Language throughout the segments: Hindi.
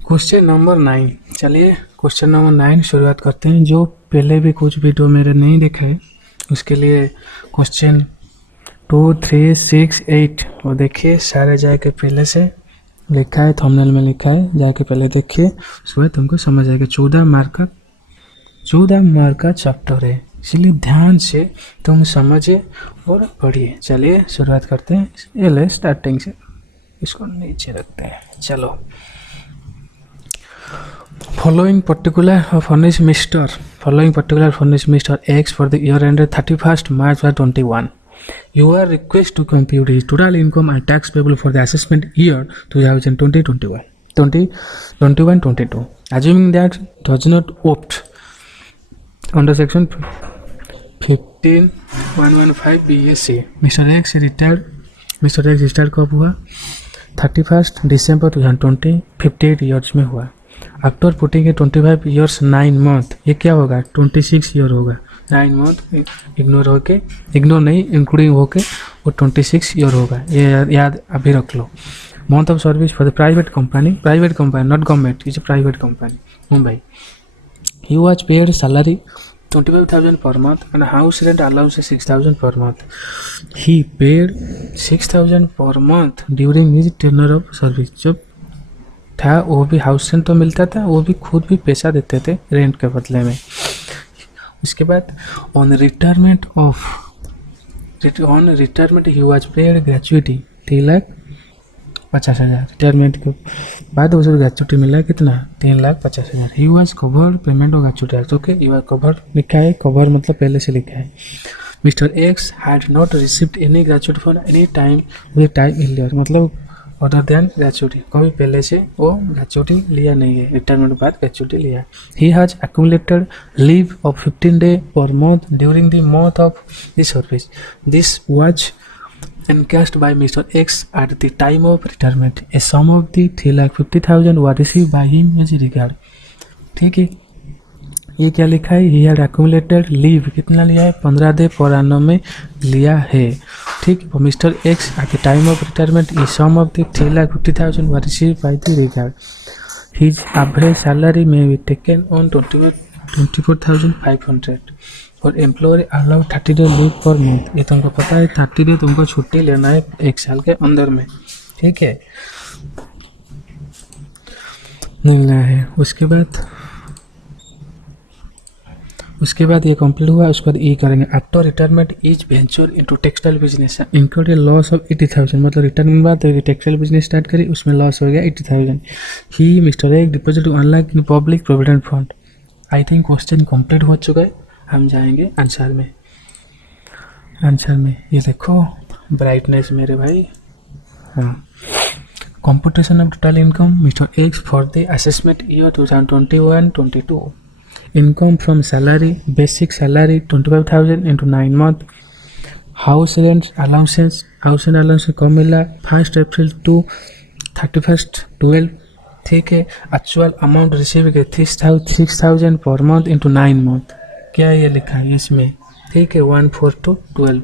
Question number 9। चलिए क्वेश्चन नंबर 9 शुरुआत करते हैं। जो पहले भी कुछ वीडियो मेरे नहीं देखे हैं उसके लिए क्वेश्चन 2, 3, 6, 8 वो देखिए, सारे जाके पहले से लिखा है, थंबनेल में लिखा है, जाके पहले देखिए, उसके बाद तुमको समझ आएगा। 14 मार्क का चैप्टर है, इसलिए ध्यान से तुम समझिए और पढ़िए। चलिए शुरुआत करते हैं। ये ले स्टार्टिंग से, इसको नीचे रखते हैं। चलो, following particular furnished Mr. X for the year ended 31st March 2021. You are requested to compute his total income and tax payable for the assessment year 2021-22. Assuming that does not opt under section 15115 BSc. Mr. X retired कब हुआ? 31 दिसंबर 2020, 58 ईयर्स में हुआ। आफ्टर पुटिंग 25 ईयर्स 9 मंथ, ये क्या होगा? 26 ईयर होगा। 9 मंथ इग्नोर नहीं, इंक्लूडिंग होके वो 26 ईयर होगा। ये याद अभी रख लो। Month of service for the private company not government, is a private company, Mumbai. He was paid salary 25,000 per month and house rent allowance 6,000 per month. He paid 6,000 per month during his tenure of service. जब था वो भी हाउस रेंट तो मिलता था, वो भी खुद भी पैसा देते थे रेंट के बदले में। उसके बाद on retirement he was paid gratuity 3,50,000। Retirement के बाद उसको ग्रेचुइटी मिला कितना? 3,50,000। He was covered payment of gratuity, okay. You are covered लिखा है, कवर मतलब पहले से लिखा है। Mister X had not received any gratuity for any time earlier, मतलब अदर देन ग्रेचुइटी, कभी पहले से वो ग्रेचुइटी लिया नहीं है, रिटायरमेंट के बाद ग्रेचुइटी लिया। He has accumulated leave of 15 days per month during the month of this service. This was encashed by Mr. X at the time of retirement. A sum of the 3,50,000 was received by him as regard. ठीक है, ये क्या लिखा है? He had accumulated leave, कितना लिया है? 15 day per annum में लिया है। ठीक है, mister x at the time of retirement, a sum of the 3,50,000 was received by the regard. His average salary may be taken on 24,500. और employer allow 30 day leave per month. ये तुमको पता है 30 day तुमको छुट्टी लेना है 1 साल के अंदर में, ठीक है, मिलना है। उसके बाद ये कंप्लीट हुआ। उसके बाद ये करेंगे। After retirement is venture into textile business, include loss of 80,000, मतलब रिटायरमेंट बाद टेक्सटाइल बिजनेस स्टार्ट करी, उसमें लॉस हो गया 80,000। ही मिस्टर एक deposit unlike in public provident fund. I think question complete हो चुका है। हम जाएंगे आंसर में। ये देखो ब्राइटनेस मेरे भाई। हाँ, computation of total income mister X for the assessment year 2021-22। Income from salary, basic salary 25,000 into 9 month. House rent allowances कम मिला 1 अप्रैल टू 31 12। ठीक है, actual amount receive 6,000 per month into 9 month. क्या ये लिखा है इसमें? ठीक है, 1/4-12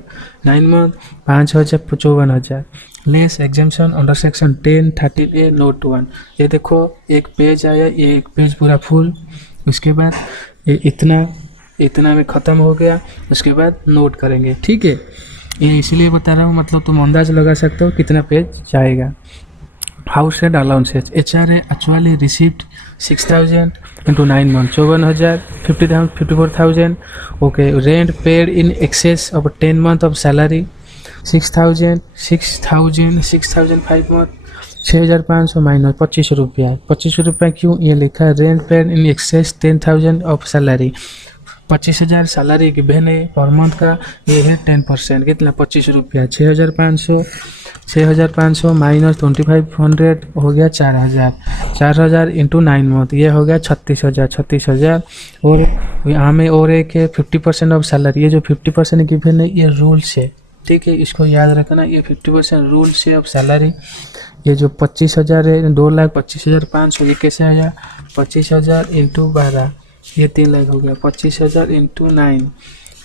9 month 5,000 54,000। Less exemption under section 10(13)(a) note 1। ये देखो एक पेज आया, ये एक पेज पूरा फुल। उसके बाद ये इतना में ख़त्म हो गया। उसके बाद नोट करेंगे, ठीक है। ये इसलिए बता रहा हूँ, मतलब तुम अंदाज लगा सकते हो कितना पेज जाएगा। House rent allowances HRA actually received 6,000 into 9 month 54,000 50,000 54,000। Okay, rent paid in excess of 10 month of salary 6,000 5 month 6,500 minus 25 रुपया। 25 रुपया क्यों ये लिखा है? Rent paid in excess 10,000 of salary. 25,000 salary की बहन है पर मंथ का, ये है 10%, कितना? 25 रुपया। 6,500 माइनस 2,500 हो गया 4,000 इंटू 9 मंथ, ये हो गया 36,000। और यहाँ में और एक है 50% ऑफ सैलरी। ये जो 50% गिवन है ये रूल्स है, ठीक है, इसको याद रखना। ये 50% रूल्स है ऑफ सैलरी। ये जो 25,000 है 2,25,500, ये कैसे आया? 25,000 इंटू 12, ये 3 लाख हो गया। 25,000 इंटू 9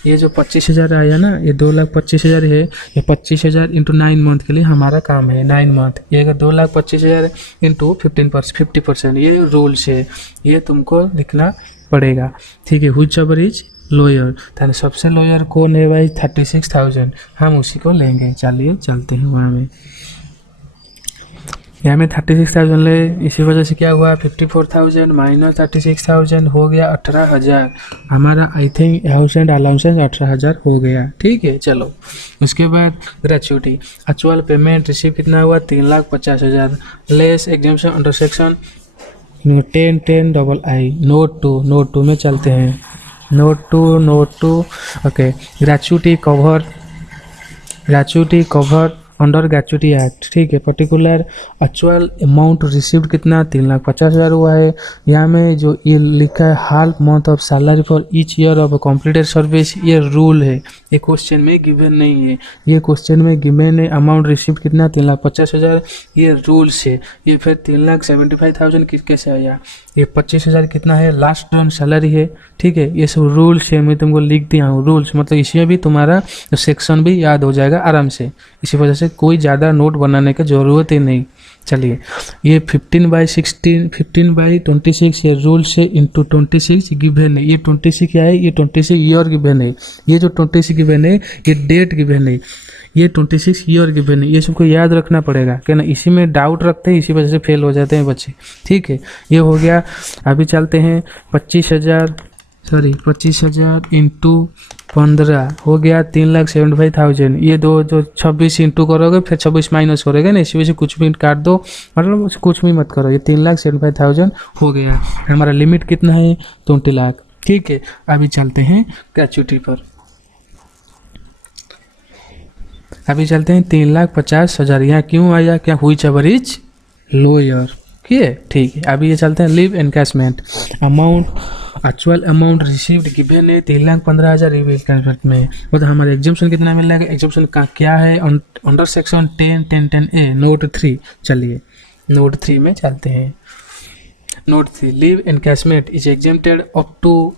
ये जो 25,000 आया ना, ये 2,25,000 है, ये 25,000 इंटू 9 मंथ के लिए हमारा काम है, 9 मंथ। ये अगर 2,25,000 इंटू 50%, ये रूल्स है, ये तुमको लिखना पड़ेगा, ठीक है। हुईच एवर इज लोअर, तो सबसे लोअर कौन है भाई, 36,000, हम उसी को लेंगे। चलिए चलते हैं वहाँ में, यहाँ में 36,000 ले, इसी वजह से क्या हुआ, 54,000 माइनस 36,000 हो गया 18,000, हमारा I think house and allowances 18,000 हो गया, ठीक है। चलो उसके बाद ग्रेचुइटी, एक्चुअल पेमेंट रिसीव कितना हुआ, 3,50,000, less exemption under section 10 note two में चलते हैं, note two okay. Gratuity cover under gratuity act, ठीक है। पर्टिकुलर एक्चुअल अमाउंट रिसीव्ड कितना, 3,50,000 हुआ है। यहाँ में जो ये लिखा है half month of salary for each year of completed service, ये रूल है, ये क्वेश्चन में गिवन नहीं है, ये क्वेश्चन में गिवन है। अमाउंट रिसीव्ड कितना, 3,50,000, ये रूल्स है। ये फिर 3,75,000 कैसे आया, ये 25,000 कितना है, लास्ट टर्म सैलरी है, ठीक है। ये सब रूल्स है, मैं तुमको लिख दिया हूँ रूल्स, मतलब इसमें भी तुम्हारा सेक्शन भी याद हो जाएगा आराम से, इसी वजह से कोई ज़्यादा नोट बनाने की ज़रूरत ही नहीं। चलिए, ये 15/26 ये रूल से इंटू 26 गिवन है, ये 26 क्या है, ये 26 ईयर गिवन है, ये जो 26 गिवन है ये डेट गिवन है, ये 26 ईयर गिवन है, ये सबको याद रखना पड़ेगा, क्या ना, इसी में डाउट रखते हैं, इसी वजह से फेल हो जाते हैं बच्चे, ठीक है। ये हो गया। अभी चलते हैं 25,000 इंटू 15 हो गया 3,75,000, ये दो जो 26 इंटू करोगे फिर 26 माइनस करोगे ना, इसी वजह से कुछ भी काट दो, मतलब कुछ भी मत करो, ये 3,75,000 हो गया। हमारा लिमिट कितना है, 20 लाख, ठीक है। अभी चलते हैं ग्रेचुइटी पर, अभी चलते हैं 3,50,000, यहाँ क्यों आया, क्या व्हिच एवर इज लोअर, ठीक है। अभी ये चलते हैं leave encashment, amount actual amount received given है 3,15,000 लीव एनकैशमेंट में, मतलब हमारे एग्जाम्पशन कितना मिल जाएगा, एग्जाम्पशन का क्या है, अंडर सेक्शन 10(10)(10)(a) नोट 3। चलिए नोट 3 में चलते हैं। Note 3, leave encashment is exempted up to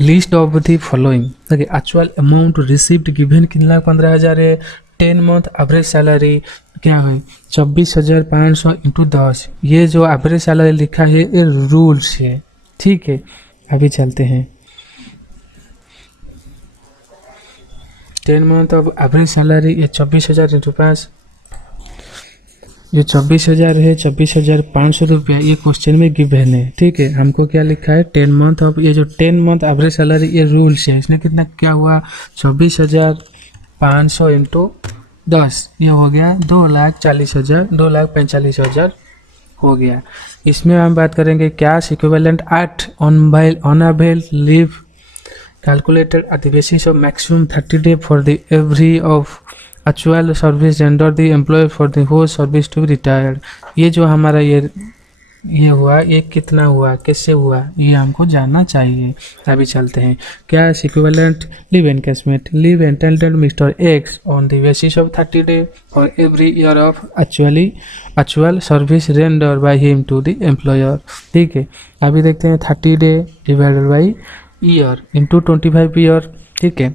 list of the following, actual amount received given 3,15,000 है, 10 मंथ एवरेज सैलरी क्या है, 24,500 इंटू 10, ये जो एवरेज सैलरी लिखा है ये रूल्स है, ठीक है। अभी चलते हैं 10 मंथ ऑफ एवरेज सैलरी, ये 24,000 इंटू 5, ये 24,000 है, 24,500 रुपया, ये क्वेश्चन में गिवन है, ठीक है। हमको क्या लिखा है, 10 मंथ ऑफ, ये जो 10 मंथ एवरेज सैलरी ये रूल्स है, इसने कितना क्या हुआ, 24,500 इंटू 10, ये हो गया 2,40,000, 2,45,000 हो गया। इसमें हम बात करेंगे cash equivalent at unavailed leave calculated at the basis of maximum 30 day for the every of actual service render the employ for the whole service to be retired. ये जो हमारा ये हुआ, ये कितना हुआ, कैसे हुआ, ये हमको जानना चाहिए। अभी चलते हैं cash equivalent leave encashment, leave entitled mister X on the basis of 30 day for every year of actual service render by him to the employer, ठीक है। अभी देखते हैं 30 day divided by year into 25 year, ठीक है।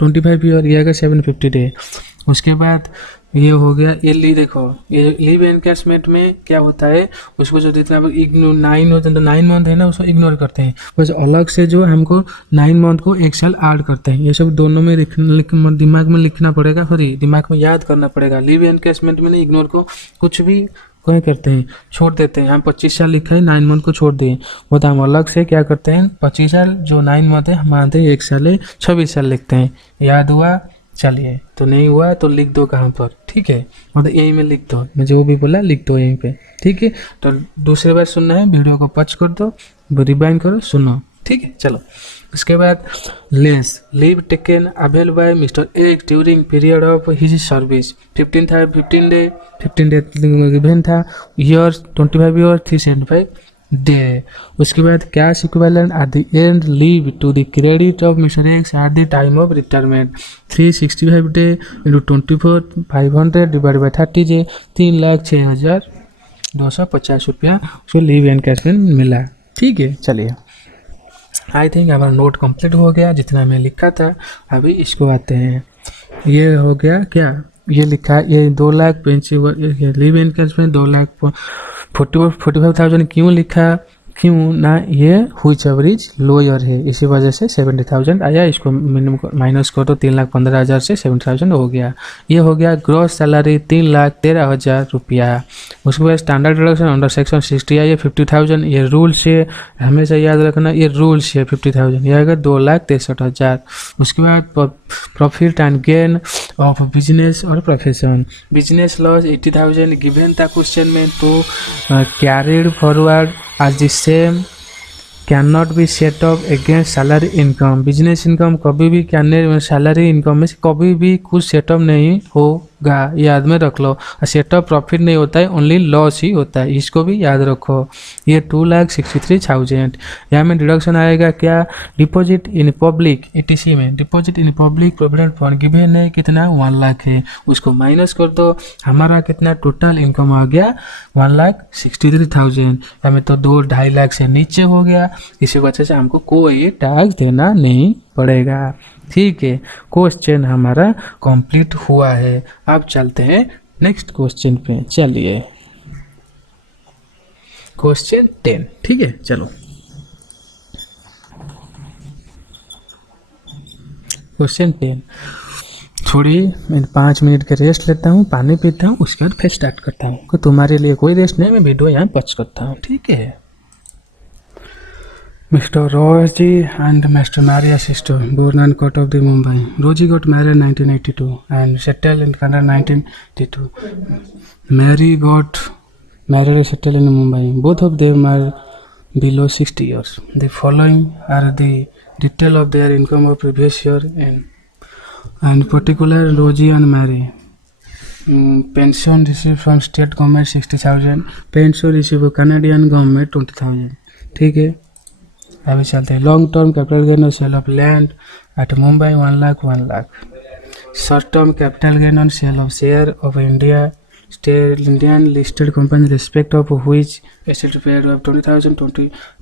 25 ईयर ये आएगा 750 डे। उसके बाद ये हो गया, ये देखो, ये लीव एनकैशमेंट में क्या होता है, उसको जो जितना 9 होता है तो 9 मंथ है ना, उसको इग्नोर करते हैं, बस अलग से जो हमको 9 मंथ को एक साल ऐड करते हैं। ये सब दोनों में दिमाग में लिखना पड़ेगा, सॉरी दिमाग में याद करना पड़ेगा। लीव एनकैशमेंट में नहीं, इग्नोर को कुछ भी क्या करते हैं, छोड़ देते हैं। हम 25 साल लिखा है, 9 मंथ को छोड़ दिए, वो तो हम अलग से क्या करते हैं, 25 साल जो 9 मंथ है हम मानते हैं 1 साल है, 26 साल लिखते हैं। याद हुआ, चलिए, तो नहीं हुआ तो लिख दो कहाँ पर, ठीक है, मतलब यहीं में लिख दो, मैं जो भी बोला लिख दो यहीं पे, ठीक है। तो दूसरी बार सुनना है, वीडियो को पॉज कर दो, रिवाइंड करो, सुनो, ठीक है। चलो उसके बाद less leave taken avail by mister X during period of his service, 15 था, 15 डे गिवन था, ईयर 25 ईयर 375 डे। उसके बाद cash equivalent at the end leave to the credit of mister X at the time of retirement, 365 day into 24 500 divide by 30 day, 3,06,250 रुपया उसको लीव एनकैशमेंट मिला, ठीक है। चलिए आई थिंक हमारा नोट कंप्लीट हो गया जितना मैं लिखा था। अभी इसको आते हैं, ये हो गया क्या, ये लिखा है ये 2 लाख प्रिंसिपल लिव इनकम 2,45,000 क्यों लिखा, क्यों ना, ये हुईच एवरेज लोअर है, इसी वजह से 70,000 आया। इसको मिनिमम माइनस कर तो 3,15,000 से 70,000 हो गया। ये हो गया ग्रॉस सैलरी 3,13,000 रुपया। उसके बाद स्टैंडर्ड डिडक्शन अंडर सेक्शन 60 है, ये 50,000। ये रूल्स है, हमेशा याद रखना, ये रूल्स है 50,000, ये आएगा 2,63,000। उसके बाद profit and gain of business और प्रोफेशन, बिजनेस लॉस 80,000 गिवन था क्वेश्चन में, तो carried forward as the same cannot be set up against salary income। Business income कभी भी सैलरी इनकम में से कभी भी कुछ सेटअप नहीं होगा, याद में रख लो। सेटअप प्रॉफिट नहीं होता है, ओनली लॉस ही होता है, इसको भी याद रखो। ये 2,63,000। यहाँ में डिडक्शन आएगा क्या, डिपॉजिट इन पब्लिक ETC में, deposit in public provident fund given है कितना 1 लाख है, उसको माइनस कर दो, हमारा कितना टोटल इनकम आ गया 1,63,000। हमें तो 2-2.5 लाख से नीचे हो गया, इसी वजह से हमको कोई टैक्स देना नहीं पड़ेगा। ठीक है, क्वेश्चन हमारा कंप्लीट हुआ है। अब चलते हैं नेक्स्ट क्वेश्चन पे। चलिए क्वेश्चन 10, ठीक है, चलो क्वेश्चन 10। थोड़ी मैं 5 मिनट का रेस्ट लेता हूँ, पानी पीता हूँ, उसके बाद फिर स्टार्ट करता हूँ। तो तुम्हारे लिए कोई रेस्ट नहीं, मैं वीडियो यहाँ पॉज करता हूँ, ठीक है। Mr. Roji and Mr. Maria sister born and cut of the Mumbai. Roji got married in 1982 and settled in Canada 1982. Mary got married and settled in Mumbai. Both of them are below 60 years. The following are the detail of their income of previous year and particular Roji and Mary. Pension received from state government 60,000. Pension received Canadian government 20,000. ठीक है, अभी चलते हैं। Long term capital gain on sale of land at Mumbai 1 lakh 1 lakh. Short term capital gain on sale of share of Indian listed company respect of which asset paid of 20,000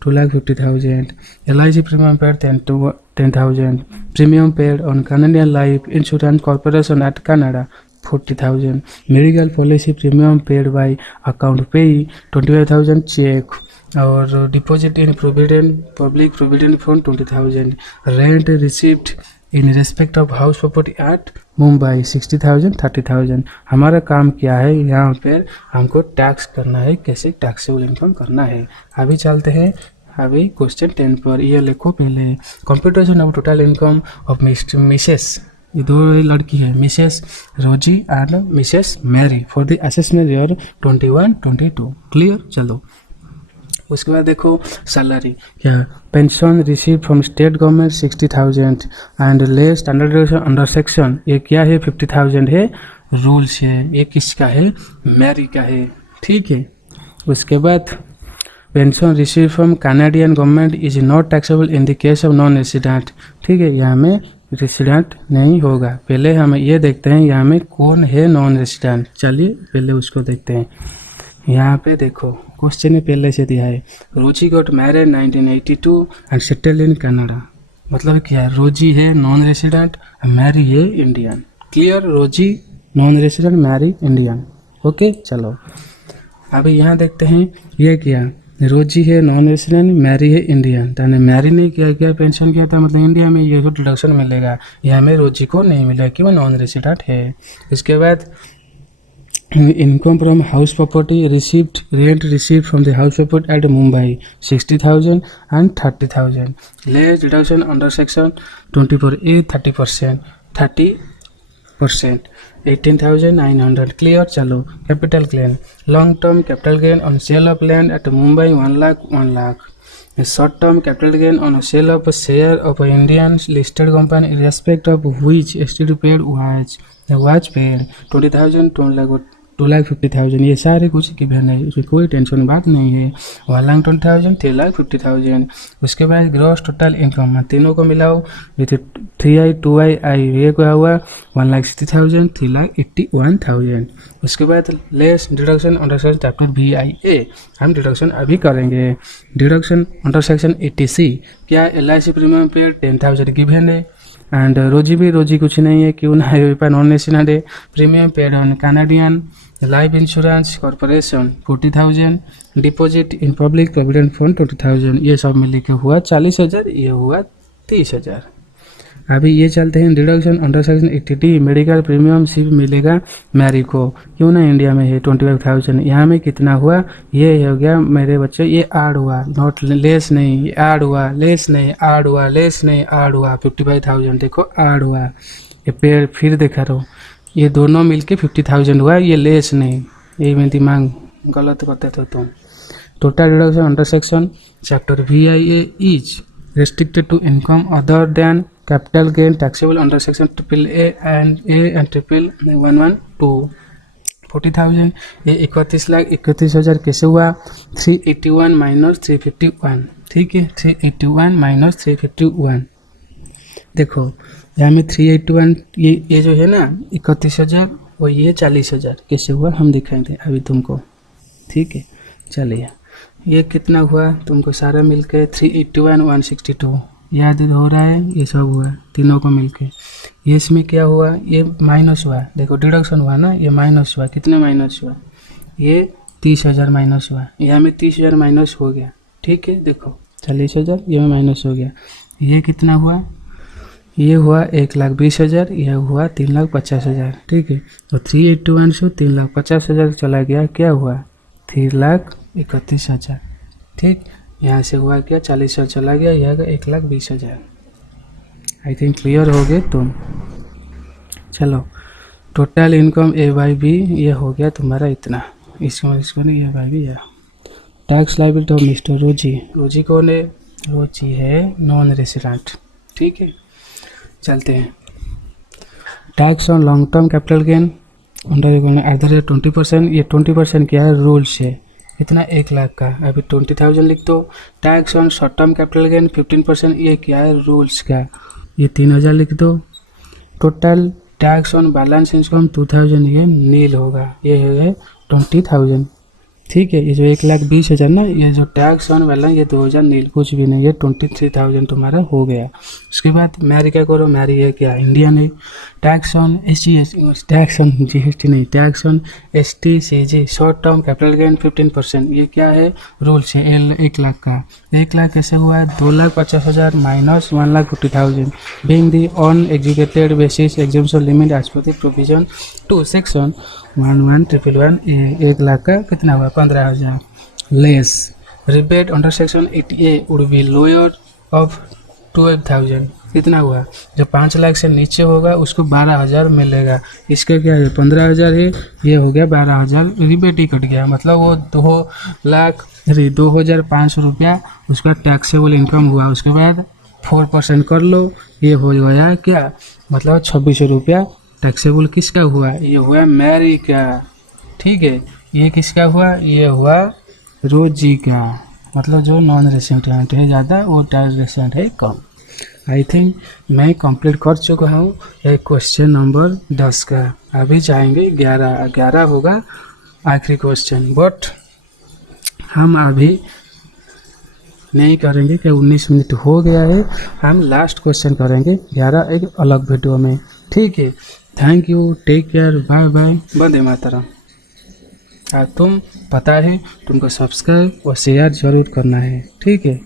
2,50,000। LIC premium paid 10,000। Premium paid on Canadian life insurance corporation at Canada 40,000। Medical policy premium paid by account payee 25,000 cheque. और deposit in public provident fund 20,000। Rent received in respect of house property at Mumbai 60,000 30,000। हमारा काम क्या है, यहाँ पर हमको टैक्स करना है, कैसे टैक्सेबल इनकम करना है। अभी चलते हैं अभी क्वेश्चन 10 पर। ये लिखो पहले, computation of total income of Mrs, ये 2 लड़की हैं, Mrs Rosy and Mrs Mary for the assessment year 21-22। Clear, चलो उसके बाद देखो सैलरी क्या, pension receive from state government 60,000 and ले स्टैंडर्ड अंडर सेक्शन, ये क्या है 50,000 है, रूल्स है, ये किसका है, मैरी का है, ठीक है। उसके बाद pension receive from Canadian government is not taxable in the case of non resident, ठीक है, यहाँ में रेसिडेंट नहीं होगा। पहले हम ये देखते हैं यहाँ में कौन है नॉन रेसिडेंट, चलिए पहले उसको देखते हैं। यहाँ पे देखो क्वेश्चन पहले से दिया है, Rosy got married 1982 and settle in Canada, मतलब क्या है, रोजी है नॉन रेसिडेंट, मैरी है Indian. Clear, Rosy non resident, Mary Indian. Okay, चलो अभी यहाँ देखते हैं ये क्या, रोजी है नॉन रेसिडेंट, मैरी है इंडियन। तो मैरी ने क्या पेंशन किया था, मतलब इंडिया में ये डिडक्शन मिलेगा, यहाँ में रोजी को नहीं मिलेगा कि वो नॉन रेसिडेंट है। इसके बाद income from house property received, rent received from the house property at Mumbai 60,000 and 30,000। Less deduction under section 24A 30%, 18,900। Clear, चलो capital gain, long term capital gain on sale of land at Mumbai 1 lakh 1 lakh. Short term capital gain on sale of share of Indian listed company in respect of which estate paid was paid 20,000 to 2,50,000 ये सारे कुछ गिवन है, इसमें कोई टेंशन की बात नहीं है। 1,20,000 3,50,000। उसके बाद ग्रॉस टोटल इनकम तीनों को मिलाओ विथ 3i 2i आई, ये क्या हुआ 1,60,000 3,81,000। उसके बाद less deduction under section chapter VIA, हम डिडक्शन अभी करेंगे। डिडक्शन अंडर सेक्शन 80C क्या LIC प्रीमियम पेड 10,000 गिवन है। एंड रोजी कुछ नहीं है, क्यों ना है, नॉन नेशनल है। Premium paid on Canadian life insurance corporation 40,000। Deposit in public provident fund 20,000। ये सब मिल के हुआ 40,000, ये हुआ 30,000। अभी ये चलते हैं deduction under section 80D medical premium सिर्फ मिलेगा मैरी को, क्यों ना इंडिया में है 25,000। यहाँ में कितना हुआ, ये हो गया मेरे बच्चे, ये ऐड हुआ, नॉट लेस नहीं, ये ऐड हुआ, लेस नहीं, ऐड हुआ, लेस नहीं, ऐड हुआ 55,000। देखो ऐड हुआ, ये पेड़ फिर देखा रहो, ये दोनों मिलके 50,000 हुआ, ये लेस नहीं, ये में दिमाग गलत करते थे तुम। Total deduction under section chapter VIA is restricted to income other than capital gain taxable under section AAA and triple 112 40,000। ये 31,31,000 कैसे हुआ 381 माइनस 351, ठीक है 381 माइनस 351। देखो यहाँ में 381 ये जो है ना 31,000 और ये 40,000 कैसे हुआ हम दिखाएंगे अभी तुमको, ठीक है। चलिए ये कितना हुआ तुमको सारा मिलके 381 162 याद हो रहा है, ये सब हुआ तीनों को मिलके। ये इसमें क्या हुआ, ये माइनस हुआ, देखो डिडक्शन हुआ ना, ये माइनस हुआ, कितना माइनस हुआ, ये 30,000 माइनस हुआ, यहाँ में 30,000 माइनस हो गया, ठीक है। देखो 40,000 ये में माइनस हो गया, ये कितना हुआ, ये हुआ 1,20,000, यह हुआ 3,50,000, ठीक है। तो 381 से 3,50,000 चला गया, क्या हुआ 3,31,000, ठीक। यहाँ से हुआ क्या 40,000 चला गया, यह 1,20,000। आई थिंक क्लियर हो गए तुम। चलो टोटल इनकम A/B ये हो गया तुम्हारा इतना, इसको नहीं A/B या टैक्स लायबिलिटी ऑफ मिस्टर रोजी। रोजी कौन है, रोजी है नॉन रेसिडेंट, ठीक है। चलते हैं tax on long term capital gain under 20%। ये 20% क्या है, रूल्स है, इतना 1 लाख का, अभी 20,000 लिख दो। Tax on short term capital gain 15%, ये क्या है रूल्स का, ये 3,000 लिख दो। Total tax on balance income 2,000, ये नील होगा, ये है 20,000, ठीक है। ये जो 1,20,000 ना, ये जो टैक्स ऑन बैलेंस ये 2,000 नील, कुछ भी नहीं, ये 23,000 तुम्हारा हो गया। उसके बाद मैरी क्या करो, मैरी है क्या इंडियन है। Tax on SGS, tax on GST नहीं, tax on STCG short term capital gain 15%, ये क्या है रूल्स है 1 लाख का। 1 लाख कैसे हुआ है 2,50,000 minus 1,50,000 being the on executed basis exemption limit as per the provision to section 11,111। 1 lakh का कितना हुआ 15,000 less. Rebate under section 80A would be lower of 12,000, कितना हुआ, जो 5 लाख से नीचे होगा उसको 12,000 मिलेगा। इसका क्या है 15,000 है, ये हो गया 12,000, रिबेट ही कट गया, मतलब वो 2,05,000 रुपया उसका टैक्सेबल इनकम हुआ। उसके बाद 4% कर लो, ये हो गया क्या, मतलब 2,600 रुपया टैक्सेबल किसका हुआ, ये हुआ मैरी का, ठीक है। ये किसका हुआ, ये हुआ रोजी का, मतलब जो नॉन रेसिडेंट है ज़्यादा और टैक्स रेसिडेंट है कम। आई थिंक मैं कंप्लीट कर चुका हूँ ये क्वेश्चन नंबर 10 का। अभी जाएंगे 11 होगा आखिरी क्वेश्चन, बट हम अभी नहीं करेंगे कि 19 मिनट हो गया है, हम लास्ट क्वेश्चन करेंगे 11 एक अलग वीडियो में, ठीक है। Thank you, take care, bye bye, वंदे मातरम। तुम पता है तुमको सब्सक्राइब और शेयर जरूर करना है, ठीक है।